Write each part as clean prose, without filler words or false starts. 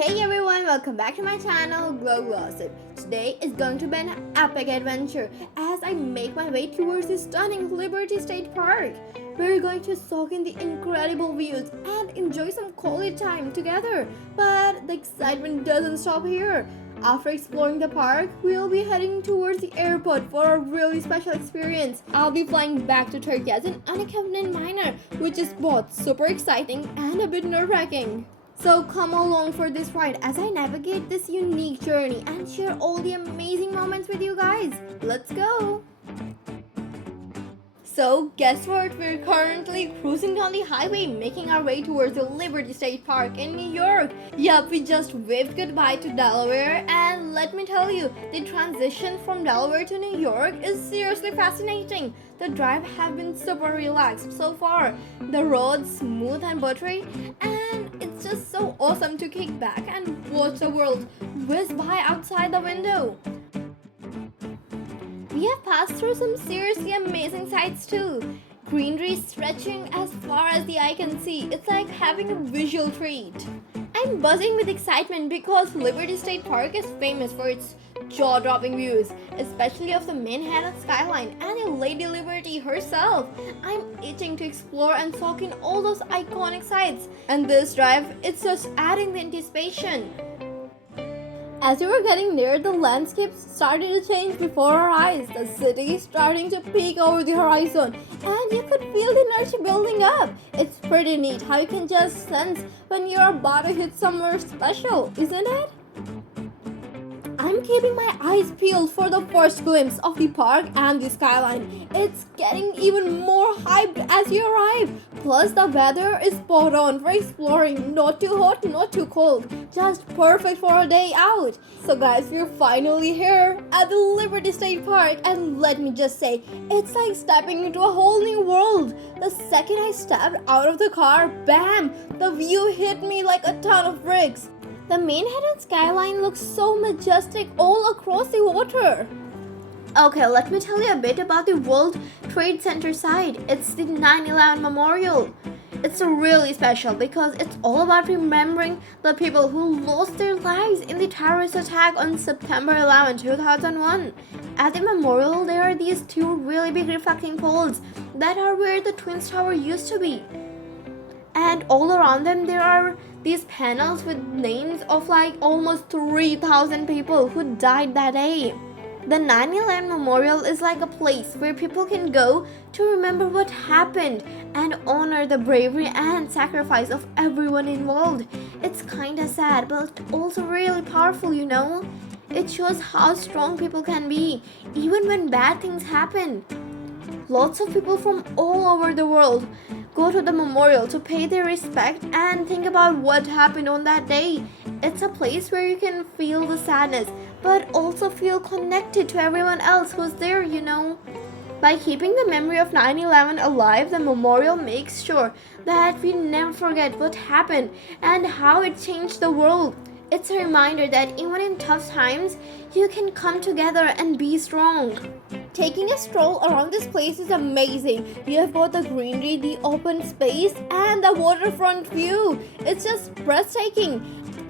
Hey everyone, welcome back to my channel, Glossip. Today is going to be an epic adventure as I make my way towards the stunning Liberty State Park. We're going to soak in the incredible views and enjoy some quality time together. But the excitement doesn't stop here. After exploring the park, we'll be heading towards the airport for a really special experience. I'll be flying back to Turkey as an unaccompanied minor, which is both super exciting and a bit nerve-wracking. So come along for this ride as I navigate this unique journey and share all the amazing moments with you guys. Let's go! So guess what? We're currently cruising down the highway making our way towards the Liberty State Park in New York. Yup, we just waved goodbye to Delaware and let me tell you, the transition from Delaware to New York is seriously fascinating. The drive has been super relaxed so far. The roads smooth and buttery and it's just so awesome to kick back and watch the world whiz by outside the window. We have passed through some seriously amazing sights too. Greenery stretching as far as the eye can see. It's like having a visual treat. I'm buzzing with excitement because Liberty State Park is famous for its jaw-dropping views, especially of the Manhattan Skyline and the Lady Liberty herself. I'm itching to explore and soak in all those iconic sights. And this drive, it's just adding the anticipation. As we were getting near, the landscape started to change before our eyes. The city starting to peek over the horizon, and you could feel the inertia building up. It's pretty neat how you can just sense when you're about to hit somewhere special, isn't it? I'm keeping my eyes peeled for the first glimpse of the park and the skyline. It's getting even more hyped as you arrive. Plus, the weather is spot on for exploring. Not too hot, not too cold. Just perfect for a day out. So guys, we're finally here at the Liberty State Park. And let me just say, it's like stepping into a whole new world. The second I stepped out of the car, bam! The view hit me like a ton of bricks. The Manhattan skyline looks so majestic all across the water. Okay, let me tell you a bit about the World Trade Center side. It's the 9/11 Memorial. It's really special because it's all about remembering the people who lost their lives in the terrorist attack on September 11, 2001. At the memorial, there are these two really big reflecting poles that are where the Twin Tower used to be. And all around them there are these panels with names of like almost 3,000 people who died that day. The 9/11 Memorial is like a place where people can go to remember what happened and honor the bravery and sacrifice of everyone involved. It's kinda sad but also really powerful, you know. It shows how strong people can be even when bad things happen. Lots of people from all over the world go to the memorial to pay their respect and think about what happened on that day. It's a place where you can feel the sadness, but also feel connected to everyone else who's there, you know. By keeping the memory of 9/11 alive, the memorial makes sure that we never forget what happened and how it changed the world. It's a reminder that even in tough times, you can come together and be strong. Taking a stroll around this place is amazing. You have both the greenery, the open space, and the waterfront view. It's just breathtaking.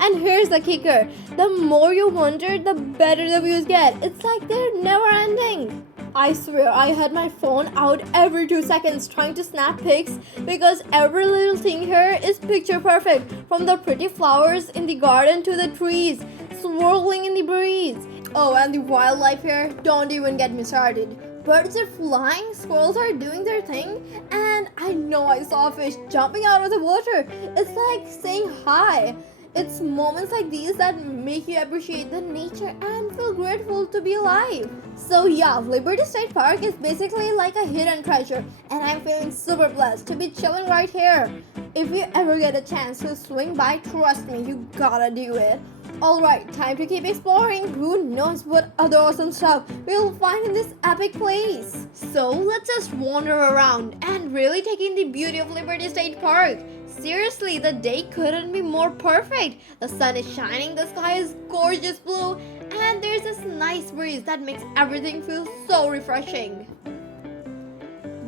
And here's the kicker. The more you wander, the better the views get. It's like they're never ending. I swear I had my phone out every 2 seconds trying to snap pics because every little thing here is picture perfect. From the pretty flowers in the garden to the trees swirling in the breeze. Oh, and the wildlife here, don't even get me started. Birds are flying, squirrels are doing their thing, and I know I saw a fish jumping out of the water. It's like saying hi. It's moments like these that make you appreciate the nature and feel grateful to be alive. So yeah, Liberty State Park is basically like a hidden treasure, and I'm feeling super blessed to be chilling right here. If you ever get a chance to swing by, trust me, you gotta do it. Alright, time to keep exploring. Who knows what other awesome stuff we'll find in this epic place. So let's just wander around and really take in the beauty of Liberty State Park. Seriously, the day couldn't be more perfect. The sun is shining, the sky is gorgeous blue, and there's this nice breeze that makes everything feel so refreshing.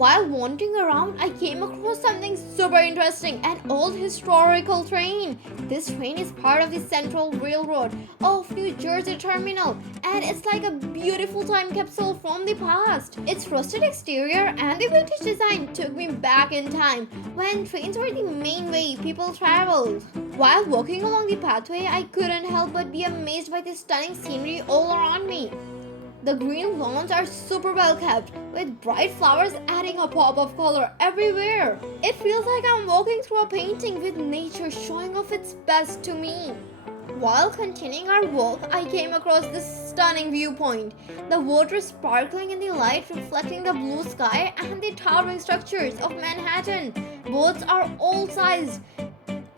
While wandering around, I came across something super interesting, an old historical train. This train is part of the Central Railroad of New Jersey Terminal, and it's like a beautiful time capsule from the past. Its rusted exterior and the vintage design took me back in time when trains were the main way people traveled. While walking along the pathway, I couldn't help but be amazed by the stunning scenery all around me. The green lawns are super well kept, with bright flowers adding a pop of color everywhere. It feels like I'm walking through a painting with nature showing off its best to me. While continuing our walk, I came across this stunning viewpoint. The water sparkling in the light, reflecting the blue sky and the towering structures of Manhattan. Boats are all sized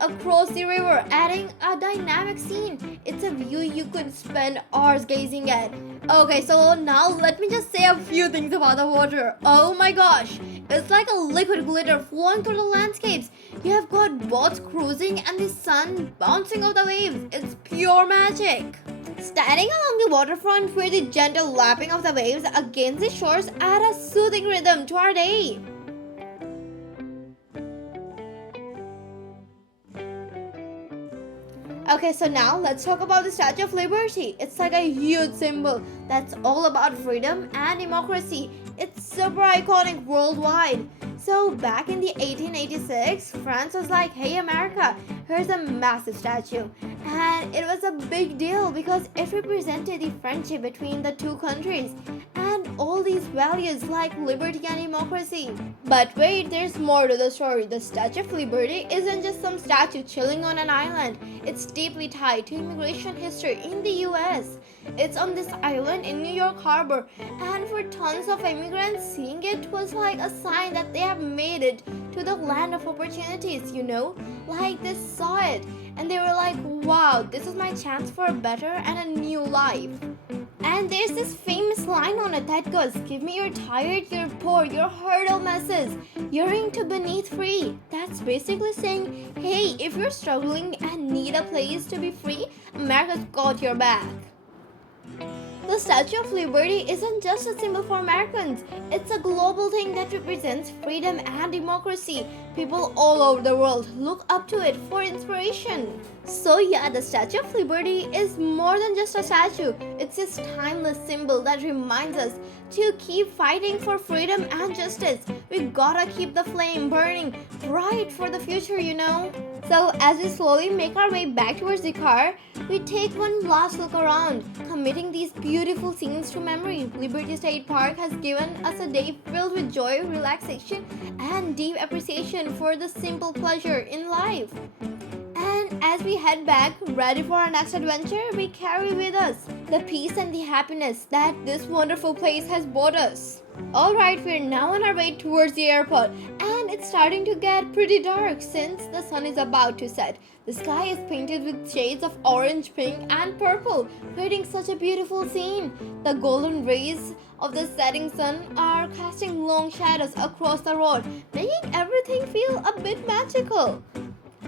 across the river, adding a dynamic scene. It's a view you could spend hours gazing at. Okay, so now let me just say a few things about the water. Oh my gosh, it's like a liquid glitter flowing through the landscapes. You have got boats cruising and the sun bouncing off the waves. It's pure magic. Standing along the waterfront where the gentle lapping of the waves against the shores add a soothing rhythm to our day. Okay, so now let's talk about the Statue of Liberty. It's like a huge symbol that's all about freedom and democracy. It's super iconic worldwide. So back in the 1886, France was like, hey America, here's a massive statue. And it was a big deal because it represented the friendship between the two countries and all these values like liberty and democracy. But wait, there's more to the story. The Statue of Liberty isn't just some statue chilling on an island. It's deeply tied to immigration history in the US. It's on this island in New York Harbor, and for tons of immigrants, seeing it was like a sign that they have made it to the land of opportunities, Like they saw it and they were like, wow, this is my chance for a better and a new life. And there's this famous line on it that goes, give me your tired, your poor, your hurdle messes, yearning to beneath free. That's basically saying, hey, if you're struggling and need a place to be free, America's got your back. The Statue of Liberty isn't just a symbol for Americans. It's a global thing that represents freedom and democracy. People all over the world look up to it for inspiration. So yeah, the Statue of Liberty is more than just a statue. It's this timeless symbol that reminds us to keep fighting for freedom and justice. We gotta keep the flame burning bright for the future, So as we slowly make our way back towards the car, we take one last look around, committing these beautiful scenes to memory. Liberty State Park has given us a day filled with joy, relaxation, and deep appreciation for the simple pleasure in life. And as we head back, ready for our next adventure, we carry with us the peace and the happiness that this wonderful place has brought us. Alright, we're now on our way towards the airport, and it's starting to get pretty dark since the sun is about to set. The sky is painted with shades of orange, pink, and purple, creating such a beautiful scene. The golden rays of the setting sun are casting long shadows across the road, making everything feel a bit magical.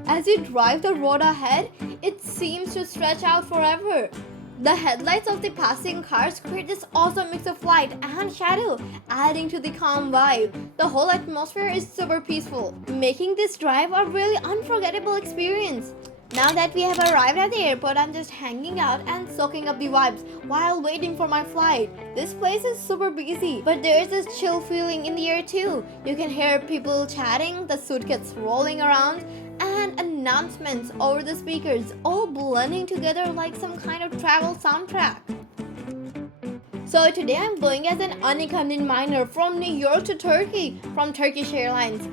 As we drive the road ahead, it seems to stretch out forever. The headlights of the passing cars create this awesome mix of light and shadow, adding to the calm vibe. The whole atmosphere is super peaceful, making this drive a really unforgettable experience. Now that we have arrived at the airport, I'm just hanging out and soaking up the vibes while waiting for my flight. This place is super busy, but there's this chill feeling in the air too. You can hear people chatting, the suitcases rolling around, and announcements over the speakers, all blending together like some kind of travel soundtrack. So today I'm going as an unaccompanied minor from New York to Turkey from Turkish Airlines.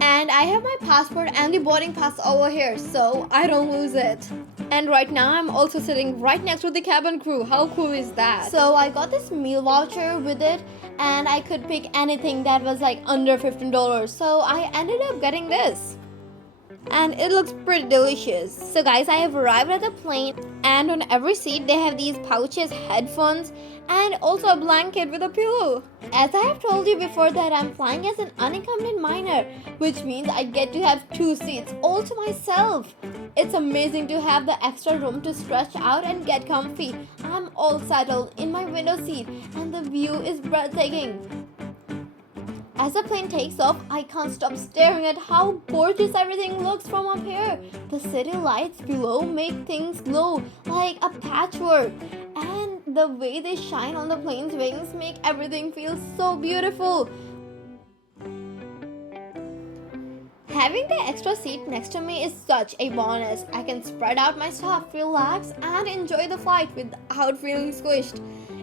And I have my passport and the boarding pass over here, so I don't lose it. And right now I'm also sitting right next to the cabin crew. How cool is that? So I got this meal voucher with it, and I could pick anything that was like under $15. So I ended up getting this. And it looks pretty delicious. So guys, I have arrived at the plane, and on every seat they have these pouches, headphones, and also a blanket with a pillow. As I have told you before that I'm flying as an unaccompanied minor, which means I get to have 2 seats all to myself. It's amazing to have the extra room to stretch out and get comfy. I'm all settled in my window seat and the view is breathtaking. As the plane takes off, I can't stop staring at how gorgeous everything looks from up here. The city lights below make things glow like a patchwork, and the way they shine on the plane's wings make everything feel so beautiful. Having the extra seat next to me is such a bonus. I can spread out my stuff, relax, and enjoy the flight without feeling squished.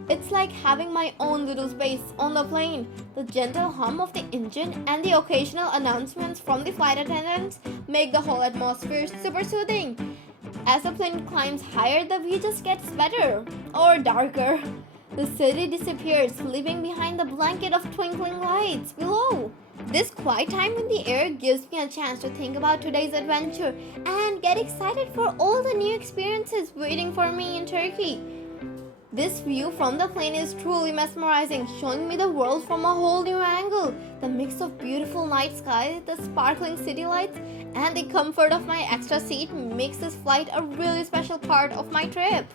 It's like having my own little space on the plane. The gentle hum of the engine and the occasional announcements from the flight attendants make the whole atmosphere super soothing. As the plane climbs higher, the view just gets better or darker. The city disappears, leaving behind the blanket of twinkling lights below. This quiet time in the air gives me a chance to think about today's adventure and get excited for all the new experiences waiting for me in Turkey. This view from the plane is truly mesmerizing, showing me the world from a whole new angle. The mix of beautiful night sky, the sparkling city lights, and the comfort of my extra seat makes this flight a really special part of my trip.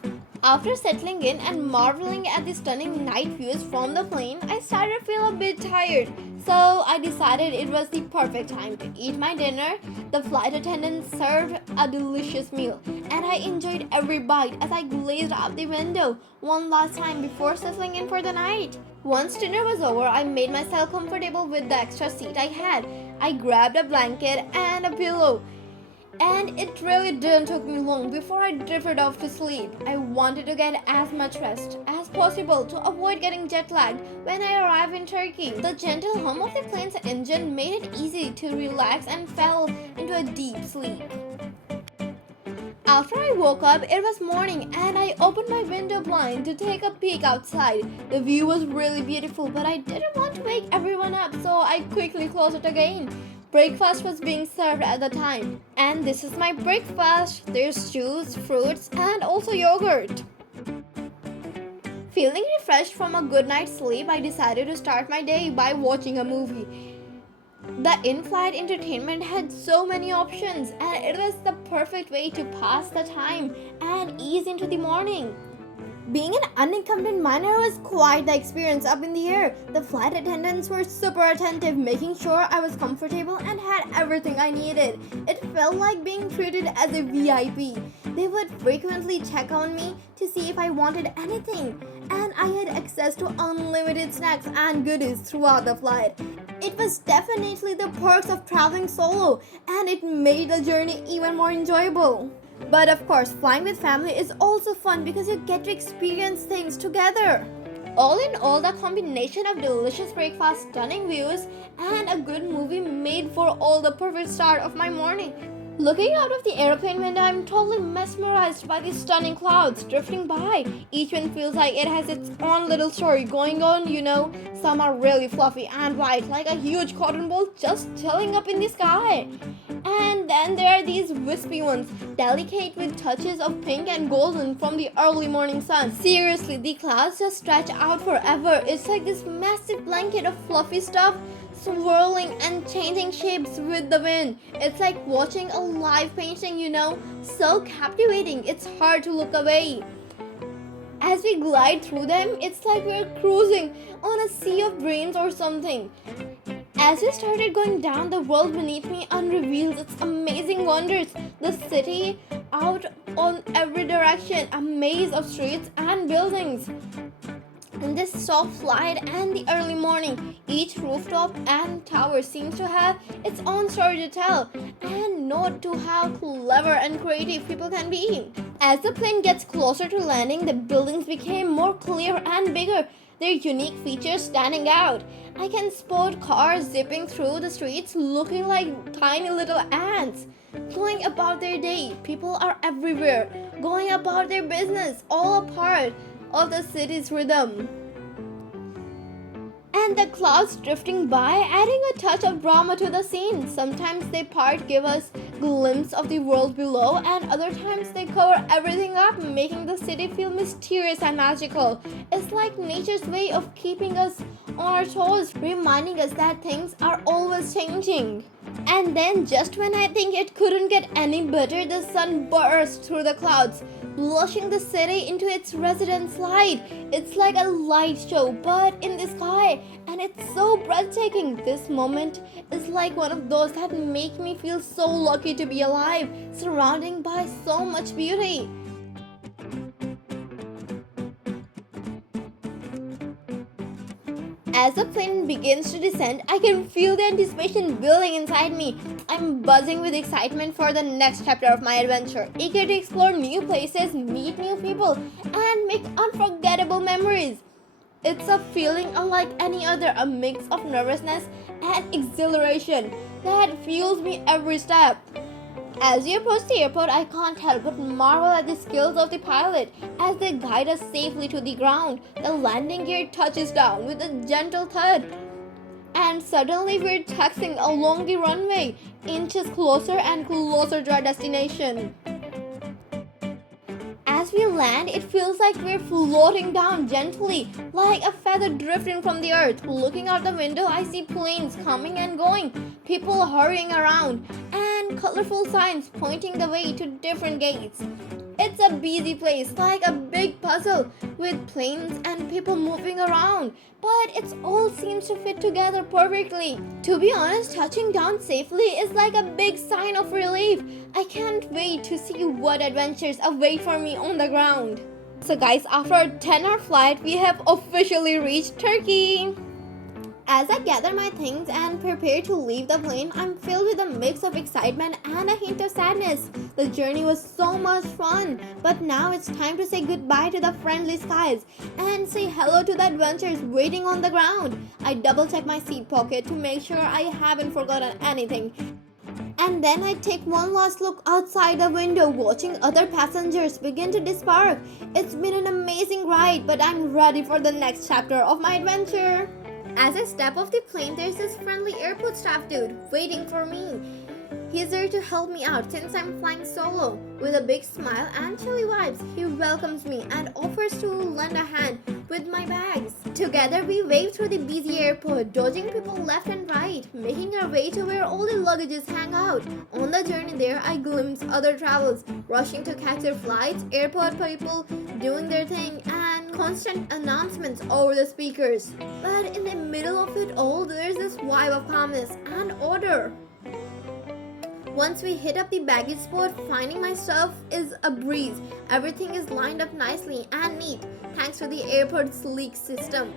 After settling in and marveling at the stunning night views from the plane, I started to feel a bit tired. So I decided it was the perfect time to eat my dinner. The flight attendant served a delicious meal, and I enjoyed every bite as I glazed out the window one last time before settling in for the night. Once dinner was over, I made myself comfortable with the extra seat I had. I grabbed a blanket and a pillow, and it really didn't take me long before I drifted off to sleep. I wanted to get as much rest as possible to avoid getting jet lagged when I arrived in Turkey. The gentle hum of the plane's engine made it easy to relax and fell into a deep sleep. After I woke up, it was morning and I opened my window blind to take a peek outside. The view was really beautiful, but I didn't want to wake everyone up, so I quickly closed it again. Breakfast was being served at the time, and this is my breakfast. There's juice, fruits, and also yogurt. Feeling refreshed from a good night's sleep, I decided to start my day by watching a movie. The in-flight entertainment had so many options, and it was the perfect way to pass the time and ease into the morning. Being an unencumbered minor was quite the experience up in the air. The flight attendants were super attentive, making sure I was comfortable and had everything I needed. It felt like being treated as a VIP. They would frequently check on me to see if I wanted anything, and I had access to unlimited snacks and goodies throughout the flight. It was definitely the perks of traveling solo, and it made the journey even more enjoyable. But of course, flying with family is also fun because you get to experience things together. All in all, the combination of delicious breakfast, stunning views, and a good movie made for all the perfect start of my morning. Looking out of the airplane window, I'm totally mesmerized by these stunning clouds drifting by. Each one feels like it has its own little story going on, you know. Some are really fluffy and white, like a huge cotton ball just chilling up in the sky. And then there are these wispy ones, delicate with touches of pink and golden from the early morning sun. Seriously, the clouds just stretch out forever. It's like this massive blanket of fluffy stuff swirling and changing shapes with the wind. It's like watching a live painting, you know, so captivating, it's hard to look away. As we glide through them, it's like we're cruising on a sea of dreams or something. As we started going down, the world beneath me unreveals its amazing wonders. The city out on every direction, a maze of streets and buildings. In this soft light and the early morning, each rooftop and tower seems to have its own story to tell, and note to how clever and creative people can be. As the plane gets closer to landing, the buildings became more clear and bigger, their unique features standing out. I can spot cars zipping through the streets looking like tiny little ants, going about their day. People are everywhere, going about their business, all a part of the city's rhythm. And the clouds drifting by, adding a touch of drama to the scene. Sometimes they part give us glimpse of the world below, and other times they cover everything up, making the city feel mysterious and magical. It's like nature's way of keeping us on our toes, reminding us that things are always changing. And then, just when I think it couldn't get any better, the sun bursts through the clouds, blushing the city into its residence light. It's like a light show, but in the sky, and it's so breathtaking. This moment is like one of those that make me feel so lucky to be alive, surrounded by so much beauty. As the plane begins to descend, I can feel the anticipation building inside me. I'm buzzing with excitement for the next chapter of my adventure, eager to explore new places, meet new people, and make unforgettable memories. It's a feeling unlike any other, a mix of nervousness and exhilaration that fuels me every step. As we approach the airport, I can't help but marvel at the skills of the pilot as they guide us safely to the ground. The landing gear touches down with a gentle thud, and suddenly we're taxiing along the runway, inches closer and closer to our destination. As we land, it feels like we're floating down gently, like a feather drifting from the earth. Looking out the window, I see planes coming and going, people hurrying around, and colorful signs pointing the way to different gates. It's a busy place, like a big puzzle, with planes and people moving around, but it all seems to fit together perfectly. To be honest, touching down safely is like a big sign of relief. I can't wait to see what adventures await for me on the ground. So guys, after a 10-hour flight, we have officially reached Turkey. As I gather my things and prepare to leave the plane, I'm filled with a mix of excitement and a hint of sadness. The journey was so much fun, but now it's time to say goodbye to the friendly skies and say hello to the adventures waiting on the ground. I double check my seat pocket to make sure I haven't forgotten anything. And then I take one last look outside the window, watching other passengers begin to disembark. It's been an amazing ride, but I'm ready for the next chapter of my adventure. As I step off the plane, there's this friendly airport staff dude waiting for me. He's there to help me out since I'm flying solo. With a big smile and chilly vibes, he welcomes me and offers to lend a hand with my bags. Together we wave through the busy airport, dodging people left and right, making our way to where all the luggages hang out. On the journey there, I glimpse other travelers rushing to catch their flights, airport people doing their thing, and constant announcements over the speakers. But in the middle of it all, there's this vibe of calmness and order. Once we hit up the baggage spot, finding my stuff is a breeze. Everything is lined up nicely and neat, thanks to the airport's sleek system.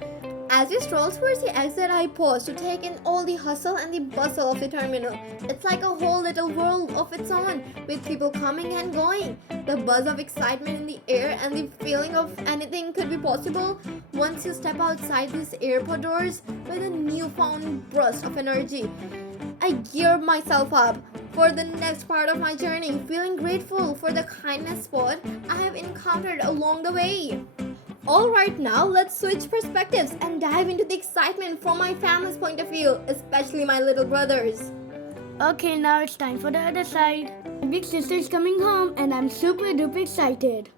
As we stroll towards the exit, I pause to take in all the hustle and the bustle of the terminal. It's like a whole little world of its own, with people coming and going. The buzz of excitement in the air and the feeling of anything could be possible once you step outside these airport doors with a newfound burst of energy. I gear myself up for the next part of my journey, feeling grateful for the kindness spot I have encountered along the way. Alright, now let's switch perspectives and dive into the excitement from my family's point of view, especially my little brothers. Okay, now it's time for the other side. My big sister's coming home and I'm super duper excited.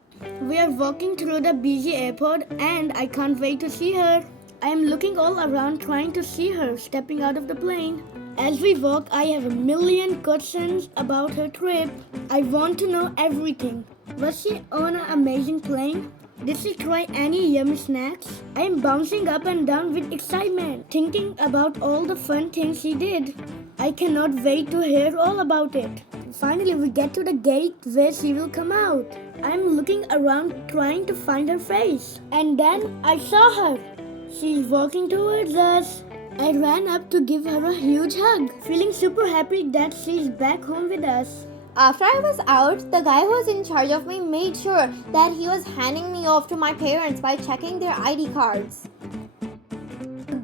We are walking through the busy airport and I can't wait to see her. I am looking all around trying to see her stepping out of the plane. As we walk, I have a million questions about her trip. I want to know everything. Was she on an amazing plane? Did she try any yummy snacks? I am bouncing up and down with excitement, thinking about all the fun things she did. I cannot wait to hear all about it. Finally, we get to the gate where she will come out. I am looking around trying to find her face. And then I saw her. She's walking towards us. I ran up to give her a huge hug, feeling super happy that she's back home with us. After I was out, the guy who was in charge of me made sure that he was handing me off to my parents by checking their ID cards.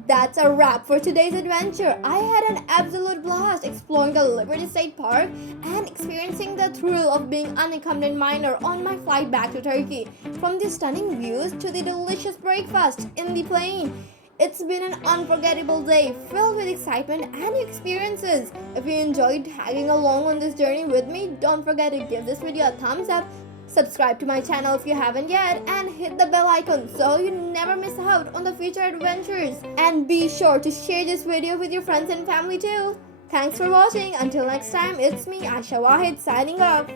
That's a wrap for today's adventure. I had an absolute blast exploring the Liberty State Park and experiencing the thrill of being unaccompanied minor on my flight back to Turkey. From the stunning views to the delicious breakfast in the plane. It's been an unforgettable day filled with excitement and experiences. If you enjoyed tagging along on this journey with me, don't forget to give this video a thumbs up, Subscribe to my channel if you haven't yet and hit the bell icon so you never miss out on the future adventures. And be sure to share this video with your friends and family too. Thanks for watching. Until next time, it's me, Aisha Wahid, signing off.